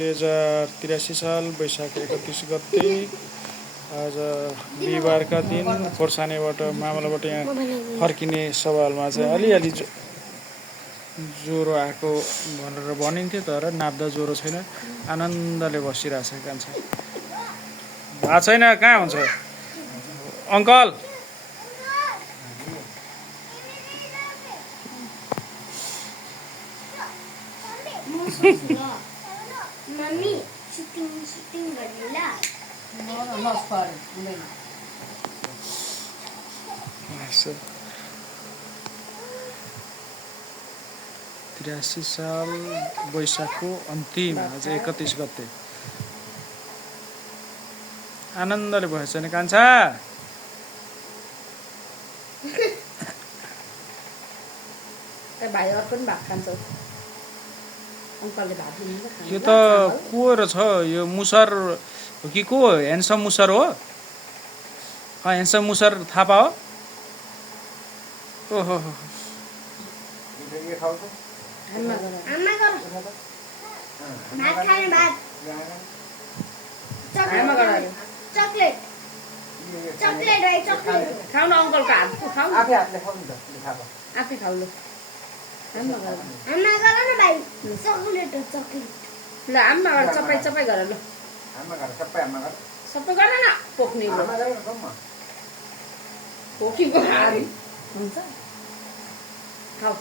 2083 साल वैशाख 31 गते आज बिहिबारका दिन खोर्सानीबाट मामलाबाट यहाँ फर्किने सवालमा चाहिँ अलिअलि ज्वरो आएको भनेर भनिन्थ्यो, तर नाप्दा ज्वरो छैन। आनन्दले बसिरहेछ कान्छा। भएको छैन, कहाँ हुन्छ अङ्कल? मम्मी शूटिङ गर्ने ल। अच्छा, 83 साल वैशाखको अन्तिम, आज 31 गते। आनन्दले बसेछ नि कान्छा। यो त को रहेछ? यो मुसर हो कि को? ह्यान्डसम मुसर हो? ह्यान्डसम मुसर थापा हो? ओहो, चपाई गर ल। सबै गर्न न, पोख्ने पोखीको हारी हुन्छ। खाऊ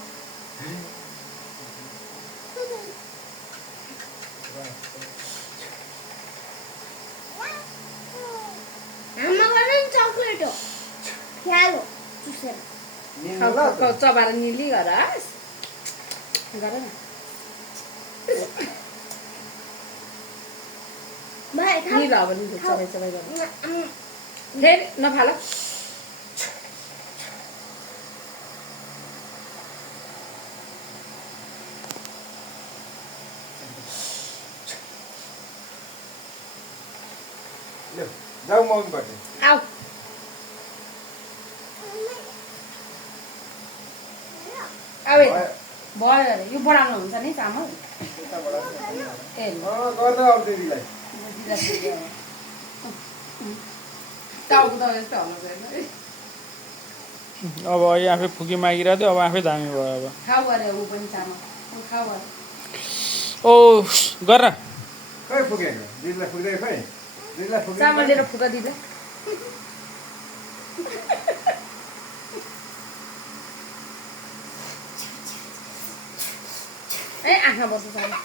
चकलेट हो, चबाएर निली गर गर न। निल अब नि चबाई चबाई गर। फेरि नफाल। जाऊ मम्मीबाट आऊ आऊ भयो अरे यो बढाउनु हुन्छ नि चामल। ए गर्दा अब दिदीलाई टाउको त यस्तो हुनु छैन। अब आफै फुकी मागिरहेको थियो, अब आफै धामी भयो। अब खाऊ अरे ऊ पनि चामल खाऊ अरे। ओ गर खै फुकेको दिदीलाई फुक्दै खै दिदीलाई फुक्दै चामल लिएर फुका दिँदा। ए आँखा बस्छ चामल।